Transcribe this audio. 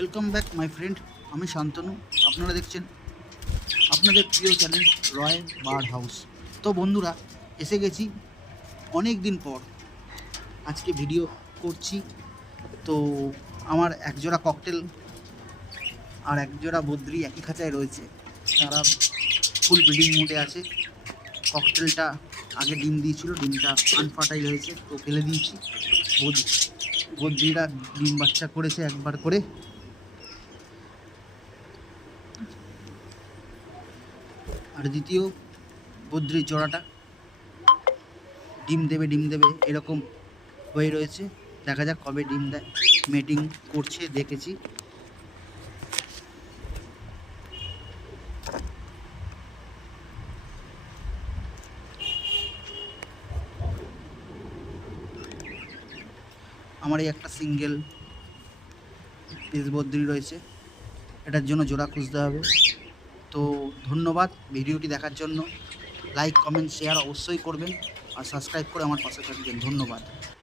Welcome back my friend. আমি শান্তনু। আপনারা দেখছেন আপনাদের প্রিয় চ্যানেল রয় বার্ড হাউস। তো বন্ধুরা, এসে গেছি অনেক দিন পর, আজকে ভিডিও করছি। তো আমার একজোড়া ককটেল আর একজোড়া বদ্রি একই খাঁচায় রয়েছে, তারা ফুল ব্রিডিং মোডে আছে। ককটেলটা আগে ডিম দিয়েছিল, ডিমটা আনফার্টাইল হয়েছে, তো ফেলে দিয়েছি। বদ্রিরা ডিম বাচ্চা করেছে একবার করে। আর দ্বিতীয় বদ্রির জোড়াটা ডিম দেবে এরকম হয়ে রয়েছে। দেখা যাক কবে ডিম দেয়। মেটিং করছে দেখেছি। আমার এই একটা সিঙ্গেল পিস বদ্রি রয়েছে, এটার জন্য জোড়া খুঁজতে হবে। তো ধন্যবাদ ভিডিওটি দেখার জন্য। লাইক কমেন্ট শেয়ার অবশ্যই করবেন আর সাবস্ক্রাইব করে আমার পাশে থাকবেন। ধন্যবাদ।